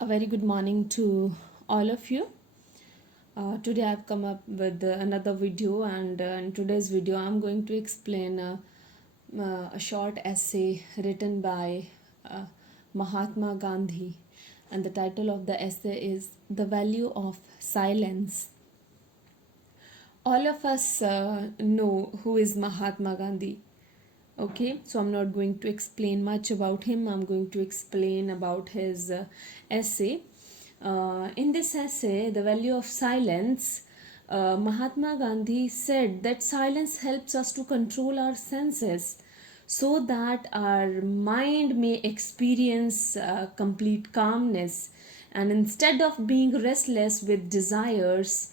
A very good morning to all of you. Today I've come up with another video, and in today's video I'm going to explain a short essay written by Mahatma Gandhi, and the title of the essay is The Value of Silence. All of us know who is Mahatma Gandhi. Okay, so I'm not going to explain much about him. I'm going to explain about his essay. In this essay, The Value of Silence, Mahatma Gandhi said that silence helps us to control our senses so that our mind may experience complete calmness, and instead of being restless with desires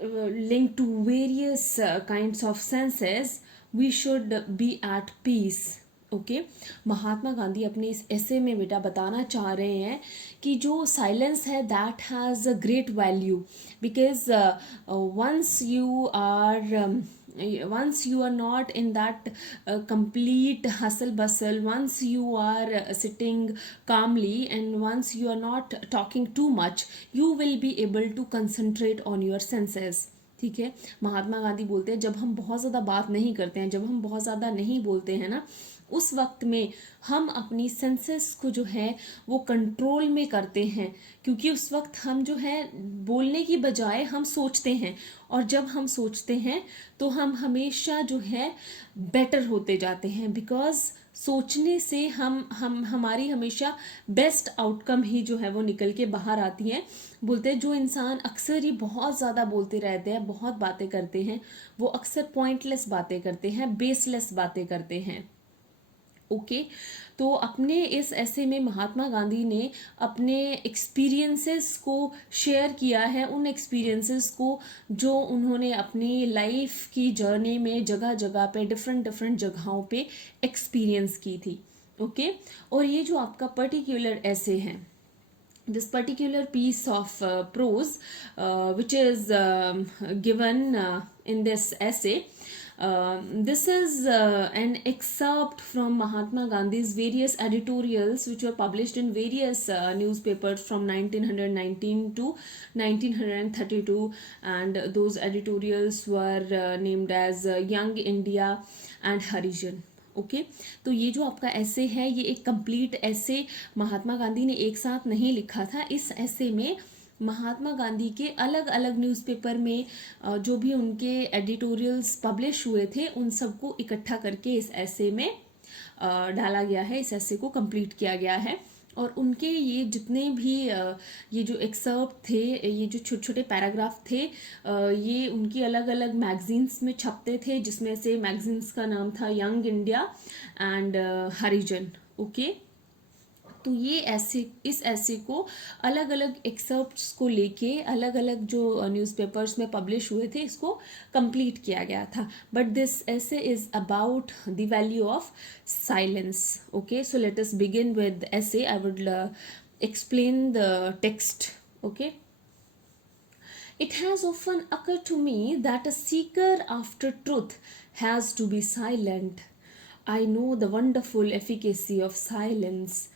linked to various kinds of senses, we should be at peace. Okay Mahatma Gandhi अपने इस ऐसे में बेटा बताना चाह रहे हैं कि जो साइलेंस है that has a great value because once you are once you are not in that complete hustle bustle, once you are sitting calmly, and once you are not talking too much, you will be able to concentrate on your senses. ठीक है, महात्मा गांधी बोलते हैं जब हम बहुत ज़्यादा बात नहीं करते हैं, जब हम बहुत ज़्यादा नहीं बोलते हैं ना, उस वक्त में हम अपनी सेंसेस को जो है वो कंट्रोल में करते हैं, क्योंकि उस वक्त हम जो है बोलने की बजाय हम सोचते हैं, और जब हम सोचते हैं तो हम हमेशा जो है बेटर होते जाते हैं, बिकॉज सोचने से हम हमारी हमेशा बेस्ट आउटकम ही जो है वो निकल के बाहर आती है. बोलते हैं जो इंसान अक्सर ही बहुत ज़्यादा बोलते रहते हैं, बहुत बातें करते हैं, वो अक्सर पॉइंटलेस बातें करते हैं, बेसलेस बातें करते हैं. ओके तो अपने इस ऐसे में महात्मा गांधी ने अपने एक्सपीरियंसेस को शेयर किया है, उन एक्सपीरियंसेस को जो उन्होंने अपनी लाइफ की जर्नी में जगह जगह पे डिफरेंट डिफरेंट जगहों पे एक्सपीरियंस की थी. ओके और ये जो आपका पर्टिकुलर ऐसे है, this particular piece of prose which is given in this essay, this is an excerpt from Mahatma Gandhi's various editorials which were published in various newspapers from 1919 to 1932, and those editorials were named as Young India and Harijan. Okay तो ये जो आपका ऐसे है ये एक complete ऐसे महात्मा गांधी ने एक साथ नहीं लिखा था. इस ऐसे में महात्मा गांधी के अलग अलग न्यूज़पेपर में जो भी उनके एडिटोरियल्स पब्लिश हुए थे उन सबको इकट्ठा करके इस ऐसे में डाला गया है, इस ऐसे को कंप्लीट किया गया है. और उनके ये जितने भी ये जो एक्सर्प्ट थे, ये जो छोटे छोटे पैराग्राफ थे, ये उनकी अलग अलग मैगजीन्स में छपते थे, जिसमें से मैगजीन्स का नाम था young India and Harijan. Okay तो ये ऐसे इस ऐसे को अलग अलग एक्सर्प्ट्स को लेके अलग अलग जो न्यूज़पेपर्स में पब्लिश हुए थे इसको कंप्लीट किया गया था. But this essay is about the value of silence. Okay so let us begin with essay. I would explain the text. Okay, it has often occurred to me that a seeker after truth has to be silent. I know the wonderful efficacy of silence.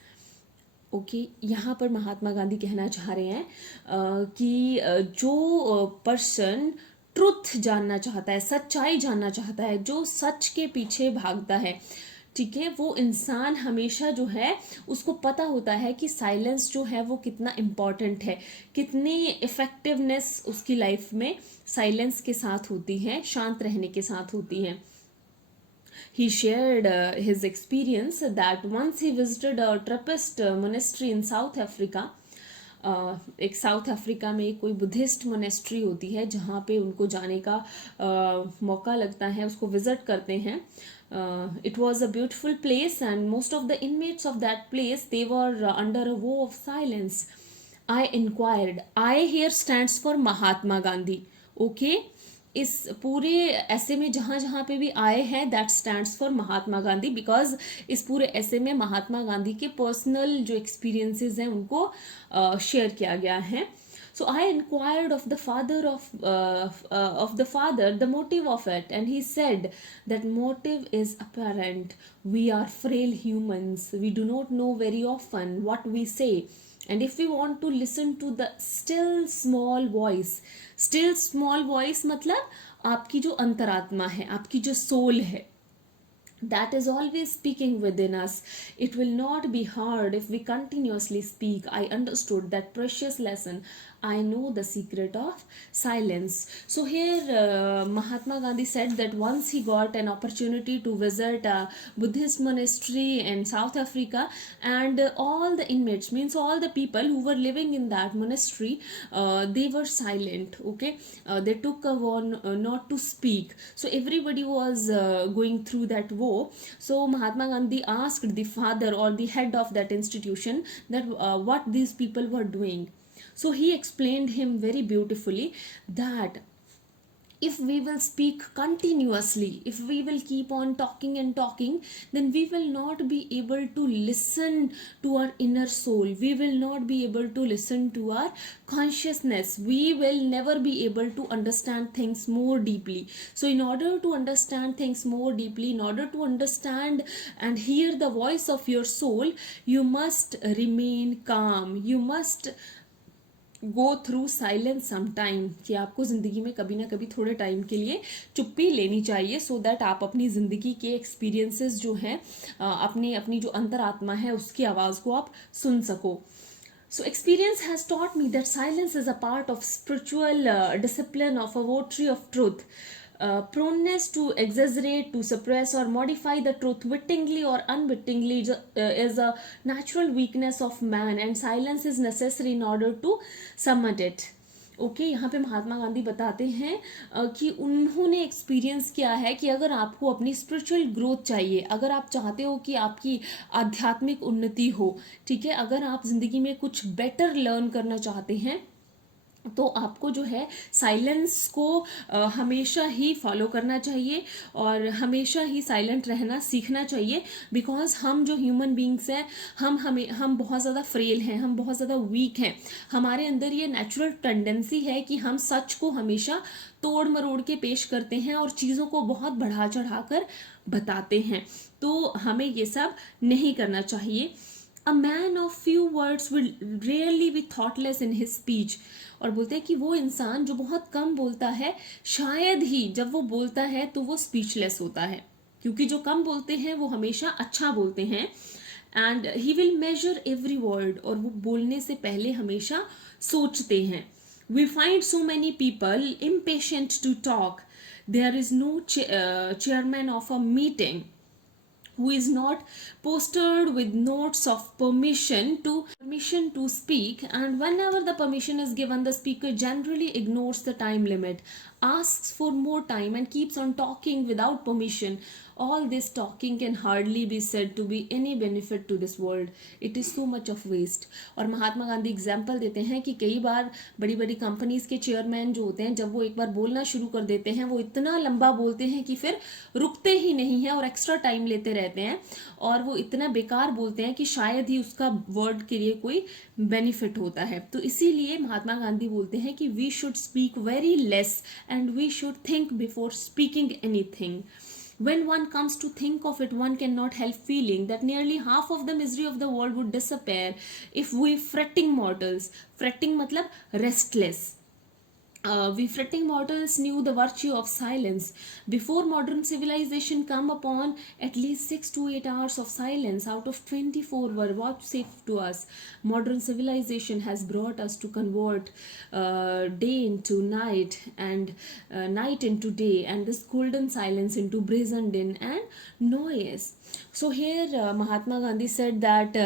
Okay यहाँ पर महात्मा गांधी कहना चाह रहे हैं कि जो person truth जानना चाहता है, सच्चाई जानना चाहता है, जो सच के पीछे भागता है, ठीक है, वो इंसान हमेशा जो है उसको पता होता है कि साइलेंस जो है वो कितना इम्पॉर्टेंट है, कितनी इफेक्टिवनेस उसकी लाइफ में साइलेंस के साथ होती है, शांत रहने के साथ होती है. He shared his experience that once he visited a Trappist monastery in South Africa. एक साउथ अफ्रीका में कोई बुद्धिस्ट मोनेस्ट्री होती है जहाँ पे उनको जाने का मौका लगता है, उसको विजिट करते हैं. It was a beautiful place and most of the inmates of that place, they were under a vow of silence. I inquired. I here stands for Mahatma Gandhi. Okay, इस पूरे ऐसे में जहाँ जहाँ पे भी आए हैं that stands for Mahatma Gandhi, because इस पूरे ऐसे में महात्मा गांधी के पर्सनल जो एक्सपीरियंसेस हैं उनको शेयर किया गया है. So I inquired of the father the motive of it, and he said that motive is apparent. We are frail humans. We do not know very often what we say. And if we want to listen to the still small voice मतलब आपकी जो अंतरात्मा है, आपकी जो soul है, that is always speaking within us. It will not be hard if we continuously speak. I understood that precious lesson. I know the secret of silence. So here Mahatma Gandhi said that once he got an opportunity to visit a Buddhist monastery in South Africa, and all the inmates, means all the people who were living in that monastery, they were silent. Okay, they took a vow not to speak. So everybody was going through that vow. So Mahatma Gandhi asked the father or the head of that institution that what these people were doing. So he explained him very beautifully that if we will speak continuously, if we will keep on talking and talking, then we will not be able to listen to our inner soul. We will not be able to listen to our consciousness. We will never be able to understand things more deeply. So in order to understand things more deeply, in order to understand and hear the voice of your soul, you must remain calm. You must go through silence some time, कि आपको ज़िंदगी में कभी ना कभी थोड़े time के लिए चुप्पी लेनी चाहिए, सो दैट आप अपनी ज़िंदगी के एक्सपीरियंसेस जो हैं, अपनी जो अंतरात्मा है उसकी आवाज़ को आप सुन सको. So experience has taught me that silence is a part of spiritual discipline of a votary of truth. Proneness to exaggerate, to suppress or modify the truth wittingly or unwittingly is a natural weakness of man, and silence is necessary in order to summit it. Okay यहाँ पे महात्मा गांधी बताते हैं कि उन्होंने experience किया है कि अगर आपको अपनी स्पिरिचुअल ग्रोथ चाहिए, अगर आप चाहते हो कि आपकी आध्यात्मिक उन्नति हो, ठीक है, अगर आप ज़िंदगी में कुछ बेटर लर्न करना चाहते हैं, तो आपको जो है साइलेंस को हमेशा ही फॉलो करना चाहिए और हमेशा ही साइलेंट रहना सीखना चाहिए. बिकॉज हम जो ह्यूमन बींग्स हैं, हम बहुत ज़्यादा फ्रेल हैं, हम बहुत ज़्यादा वीक हैं. हमारे अंदर ये नेचुरल टेंडेंसी है कि हम सच को हमेशा तोड़ मरोड़ के पेश करते हैं और चीज़ों को बहुत बढ़ा चढ़ा कर बताते हैं. तो हमें ये सब नहीं करना चाहिए. A man of few words will rarely be thoughtless in his speech. और बोलते हैं कि वो इंसान जो बहुत कम बोलता है, शायद ही जब वो बोलता है तो वो स्पीचलेस होता है, क्योंकि जो कम बोलते हैं वो हमेशा अच्छा बोलते हैं. And he will measure every word, और वो बोलने से पहले हमेशा सोचते हैं. We find so many people impatient to talk. There is no chairman of a meeting who is not posted with notes of permission to speak, and whenever the permission is given, the speaker generally ignores the time limit, asks for more time, and keeps on talking without permission. All this talking can hardly be said to be any benefit to this world. It is so much of waste. और Mahatma Gandhi example देते हैं कि कई बार बड़ी बड़ी companies के chairman जो होते हैं, जब वो एक बार बोलना शुरू कर देते हैं, वो इतना लंबा बोलते हैं कि फिर रुकते ही नहीं हैं और एक्स्ट्रा टाइम लेते रहते हैं, और वो इतना बेकार बोलते हैं कि शायद ही उसका वर्ड के लिए कोई बेनिफिट होता है. तो इसीलिए महात्मा गांधी बोलते हैं कि we should speak very less and we should think before speaking anything. When one comes to think of it, one cannot help feeling that nearly half of the misery of the world would disappear if we fretting mortals, fretting matlab restless, we fretting mortals knew the virtue of silence. Before modern civilization come upon, at least 6 to 8 hours of silence out of 24 were vouchsafed to us. Modern civilization has brought us to convert day into night, and night into day, and this golden silence into brazen din and noise. So here Mahatma Gandhi said that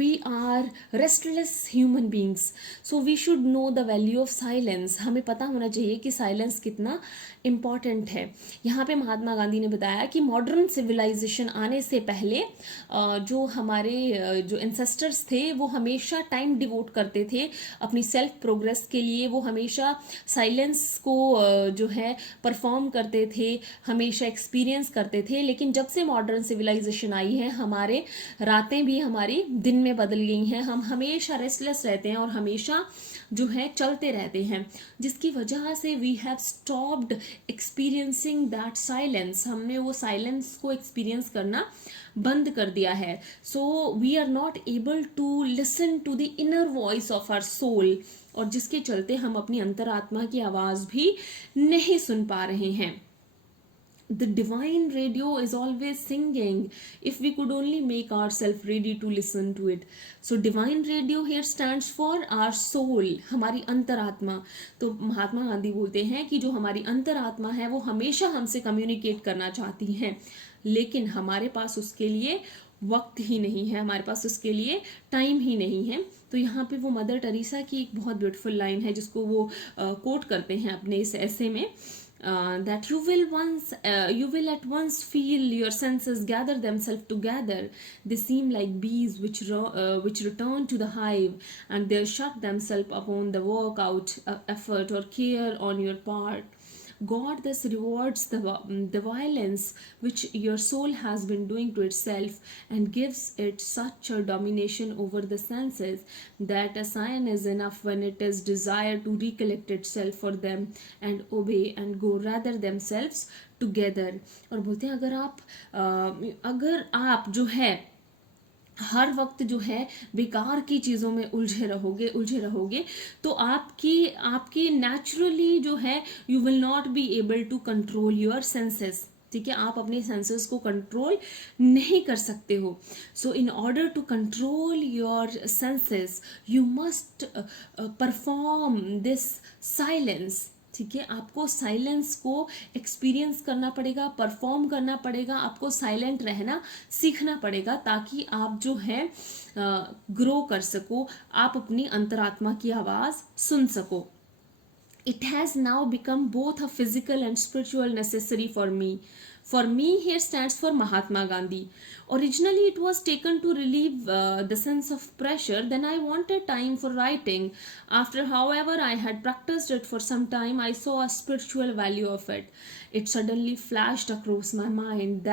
we are restless human beings, so we should know the value of silence. हमें पता होना चाहिए कि silence कितना important है. यहाँ पे महात्मा गांधी ने बताया कि मॉडर्न सिविलाइजेशन आने से पहले जो हमारे जो एंसेस्टर्स थे, वो हमेशा टाइम डिवोट करते थे अपनी सेल्फ प्रोग्रेस के लिए. वो हमेशा साइलेंस को जो है परफॉर्म करते थे, हमेशा एक्सपीरियंस करते थे. लेकिन जब से मॉडर्न सिविलाइजेशन आई है, हमारे रात रातें भी हमारी दिन में बदल गई हैं, हम हमेशा रेस्टलेस रहते हैं और हमेशा जो है चलते रहते हैं, जिसकी वजह से we have stopped experiencing that silence, हमने वो साइलेंस को एक्सपीरियंस करना बंद कर दिया है. So we are not able to listen to the inner voice of our soul, और जिसके चलते हम अपनी अंतरात्मा की आवाज भी नहीं सुन पा रहे हैं. The divine radio is always singing if we could only make ourselves ready to listen to it. So divine radio here stands for our soul, हमारी अंतरात्मा. तो महात्मा गांधी बोलते हैं कि जो हमारी अंतरात्मा है वो हमेशा हमसे कम्युनिकेट करना चाहती है, लेकिन हमारे पास उसके लिए वक्त ही नहीं है, हमारे पास उसके लिए टाइम ही नहीं है. तो यहाँ पे वो मदर टेरेसा की एक बहुत ब्यूटीफुल लाइन है जिसको वो कोट करते हैं अपने इस ऐसे में, that you will at once feel your senses gather themselves together. They seem like bees which return to the hive, and they shut themselves upon the workout effort or care on your part. God thus rewards the violence which your soul has been doing to itself, and gives it such a domination over the senses that a sign is enough when it is desired to recollect itself for them and obey and go rather themselves together. और बोलते हैं अगर आप जो है हर वक्त जो है बेकार की चीज़ों में उलझे रहोगे तो आपकी नेचुरली जो है you will not be able to control your senses. ठीक है, आप अपने सेंसेस को कंट्रोल नहीं कर सकते हो. So in order to control your senses you must perform this silence. ठीक है, आपको साइलेंस को एक्सपीरियंस करना पड़ेगा, परफॉर्म करना पड़ेगा, आपको साइलेंट रहना सीखना पड़ेगा ताकि आप जो है ग्रो कर सको, आप अपनी अंतरात्मा की आवाज सुन सको. It has now become both a physical and spiritual necessary for me. For me here stands for Mahatma Gandhi. Originally it was taken to relieve the sense of pressure. Then I wanted time for writing. After however I had practiced it for some time, I saw a spiritual value of it. It suddenly flashed across my mind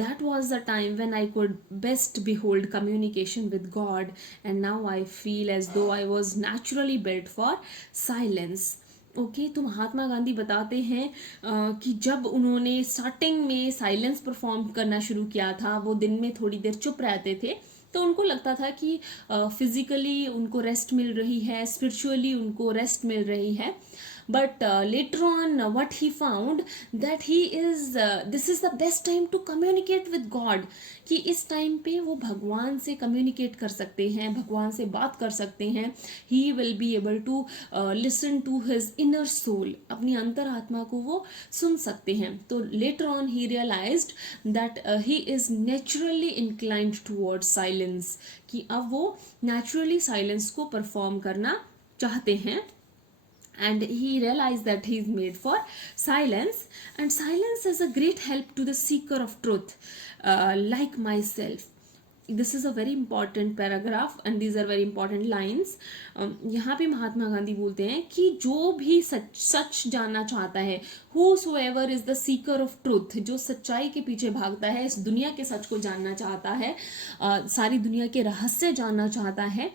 that was the time when I could best behold communication with God, and now I feel as though I was naturally built for silence. Okay तो महात्मा गांधी बताते हैं कि जब उन्होंने starting में silence perform करना शुरू किया था, वो दिन में थोड़ी देर चुप रहते थे, तो उनको लगता था कि फिजिकली उनको रेस्ट मिल रही है, स्पिरिचुअली उनको रेस्ट मिल रही है. But later on what he found that this is the best time to communicate with God, कि इस टाइम पे वो भगवान से कम्युनिकेट कर सकते हैं, भगवान से बात कर सकते हैं. he will be able to listen to his inner soul, अपनी अंतर आत्मा को वो सुन सकते हैं. तो later on he realized that he is naturally inclined towards silence, कि अब वो naturally silence को perform करना चाहते हैं. And he realized that he is made for silence, and silence is a great help to the seeker of truth, like myself. This is a very important paragraph and these are very important lines. यहाँ पे महात्मा गांधी बोलते हैं कि जो भी सच जानना चाहता है, whosoever is the seeker of truth, जो सच्चाई के पीछे भागता है, इस दुनिया के सच को जानना चाहता है, सारी दुनिया के रहस्य जानना चाहता है,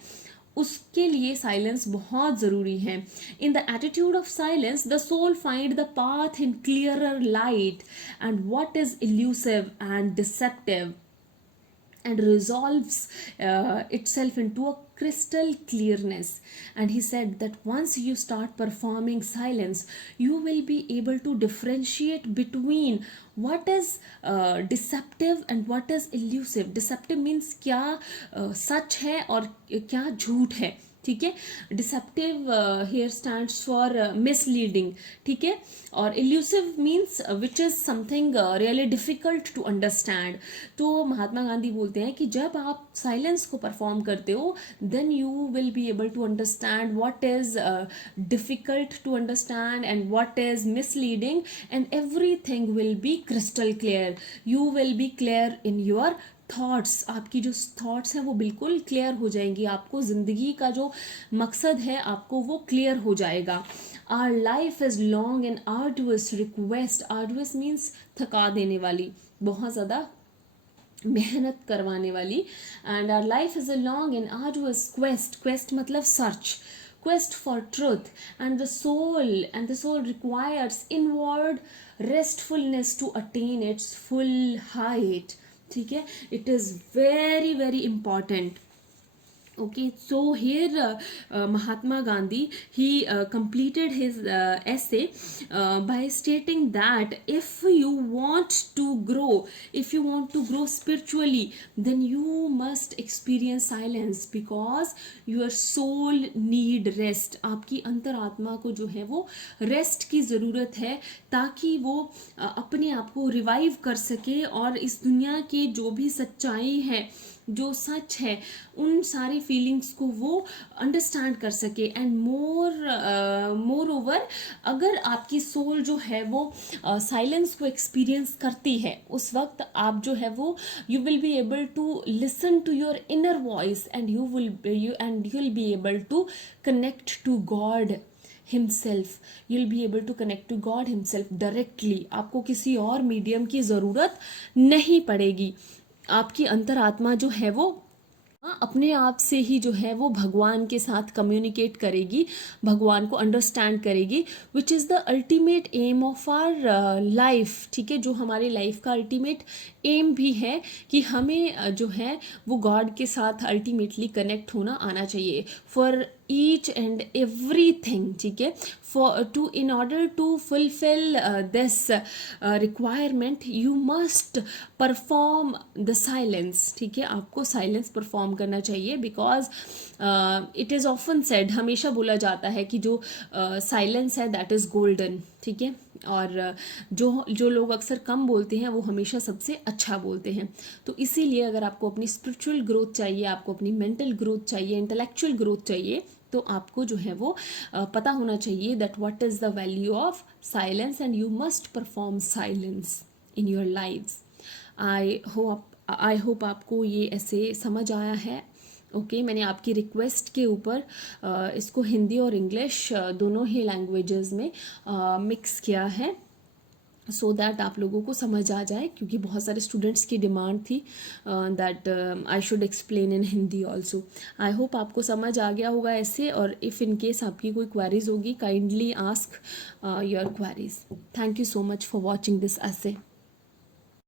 उसके लिए साइलेंस बहुत जरूरी है. In the attitude of silence the soul find the path in clearer light and what is illusive and deceptive and resolves itself into a crystal clearness. And he said that once you start performing silence, you will be able to differentiate between what is deceptive and what is elusive. Deceptive means क्या सच है और क्या झूठ है. ठीक है, deceptive here stands for misleading. ठीक है, और illusive means which is something really difficult to understand. तो महात्मा गांधी बोलते हैं कि जब आप साइलेंस को परफॉर्म करते हो, then you will be able to understand what is difficult to understand and what is misleading, and everything will be crystal clear. You will be clear in your thoughts. आपकी जो thoughts हैं वो बिल्कुल clear हो जाएंगी, आपको जिंदगी का जो मकसद है आपको वो क्लियर हो जाएगा. Our life is long and arduous request. Arduous means थका देने वाली, बहुत ज़्यादा मेहनत करवाने वाली. And our life is a long and arduous quest मतलब search, quest for truth, and the soul requires inward restfulness to attain its full height. ठीक है, it is very very important. Okay, so here Mahatma Gandhi, he completed his essay by stating that if you want to grow spiritually, then you must experience silence, because your soul need rest. आपकी अंतरात्मा को जो है वो rest की ज़रूरत है, ताकि वो अपने आप को रिवाइव कर सके और इस दुनिया की जो भी सच्चाई है, जो सच है, उन सारी फीलिंग्स को वो अंडरस्टैंड कर सके. एंड मोर ओवर, अगर आपकी सोल जो है वो साइलेंस को एक्सपीरियंस करती है, उस वक्त आप जो है वो you will be able to listen to your inner voice, and you will be able to connect to God himself. You'll be able to connect to God himself directly. आपको किसी और मीडियम की ज़रूरत नहीं पड़ेगी. आपकी अंतरात्मा जो है वो अपने आप से ही जो है वो भगवान के साथ कम्युनिकेट करेगी, भगवान को अंडरस्टैंड करेगी, which is the ultimate aim of our life. ठीक है, जो हमारी लाइफ का अल्टीमेट एम भी है कि हमें जो है वो गॉड के साथ अल्टीमेटली कनेक्ट होना आना चाहिए फॉर each and everything. ठीक है, in order to fulfill this requirement, you must perform the silence. ठीक है, आपको साइलेंस परफॉर्म करना चाहिए, because it is often said, हमेशा बोला जाता है कि जो साइलेंस है दैट इज़ गोल्डन. ठीक है, और जो लोग अक्सर कम बोलते हैं वो हमेशा सबसे अच्छा बोलते हैं. तो इसीलिए अगर आपको अपनी स्पिरिचुअल ग्रोथ चाहिए, आपको अपनी मेंटल ग्रोथ चाहिए, इंटेलेक्चुअल ग्रोथ चाहिए, तो आपको जो है वो पता होना चाहिए that what is the value of silence, and you must perform silence in your lives. I hope आपको ये ऐसे समझ आया है. ओके, मैंने आपकी रिक्वेस्ट के ऊपर इसको हिंदी और इंग्लिश दोनों ही लैंग्वेजेस में मिक्स किया है, सो दैट आप लोगों को समझ आ जाए, क्योंकि बहुत सारे स्टूडेंट्स की डिमांड थी that I should explain in Hindi also. I hope आपको समझ आ गया होगा ऐसे, और इफ़ इन केस आपकी कोई क्वेरीज होगी, kindly ask your queries. Thank you so much for watching this essay.